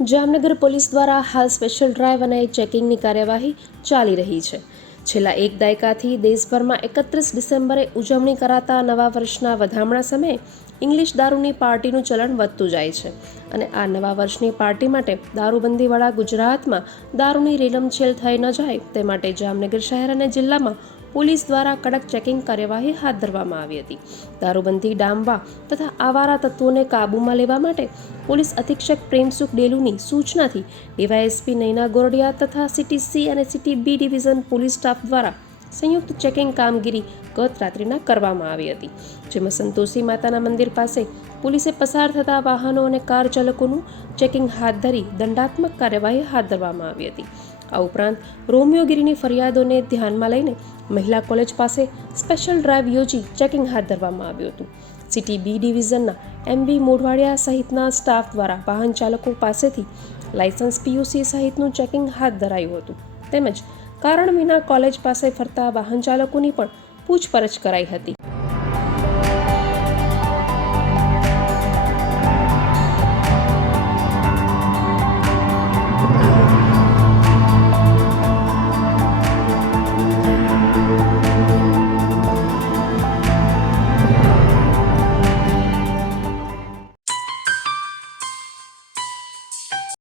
Jamnagar police દ્વારા હાલ special drive અને ચેકિંગની કાર્યવાહી ચાલી રહી છે. છેલ્લા એક દાયકાથી દેશભરમાં એકત્રીસ ડિસેમ્બરે ઉજવણી કરાતા નવા વર્ષના વધામણા સમયે ઇંગ્લિશ દારૂની પાર્ટીનું ચલણ વધતું જાય છે અને આ નવા વર્ષની પાર્ટી માટે દારૂબંધીવાળા ગુજરાતમાં દારૂની રેલમછેલ થઈ ન જાય તે માટે જામનગર શહેર અને જિલ્લામાં પોલીસ દ્વારા કડક ચેકિંગ કાર્યવાહી હાથ ધરવામાં આવી હતી. દારૂબંધી ડામવા તથા આવારા તત્વોને કાબૂમાં લેવા માટે પોલીસ અધિક્ષક પ્રેમસુખ ડેલુની સૂચનાથી ડીવાયએસપી નૈના ગોરડિયા તથા સિટી સી અને city B division police staff દ્વારા સંયુક્ત ચેકિંગ કામગીરી ગત રાત્રિના કરવામાં આવી હતી. જેમાં સંતોષી માતાના મંદિર પાસે પોલીસે પસાર થતા વાહનો અને કાર ચાલકોનું ચેકિંગ હાથ ધરી દંડાત્મક કાર્યવાહી હાથ ધરવામાં આવી હતી. આ ઉપરાંત રોમિયોગીરીની ફરિયાદોને ધ્યાનમાં લઈને મહિલા કોલેજ પાસે સ્પેશિયલ ડ્રાઈવ યોજી ચેકિંગ હાથ ધરવામાં આવ્યું હતું. સિટી બી ડિવિઝનના એમબી મોઢવાડિયા સહિતના સ્ટાફ દ્વારા વાહન ચાલકો પાસેથી લાયસન્સ પીયુસી સહિતનું ચેકિંગ હાથ ધરાયું હતું. તેમજ કારણ વિના કોલેજ પાસે ફરતા વાહન ચાલકોની પણ પૂછપરછ કરાઈ હતી.